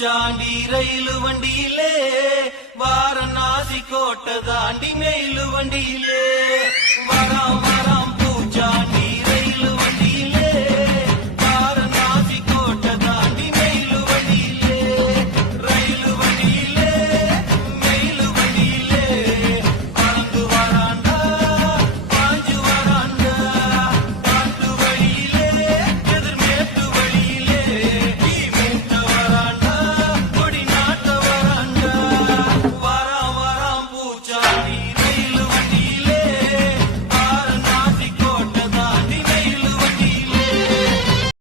பூச்சாண்டி ரயிலு வண்டியிலே வாரணாசி கோட்டை தாண்டி மெயிலு வண்டியிலே வராம் வராம் பூச்சாண்டி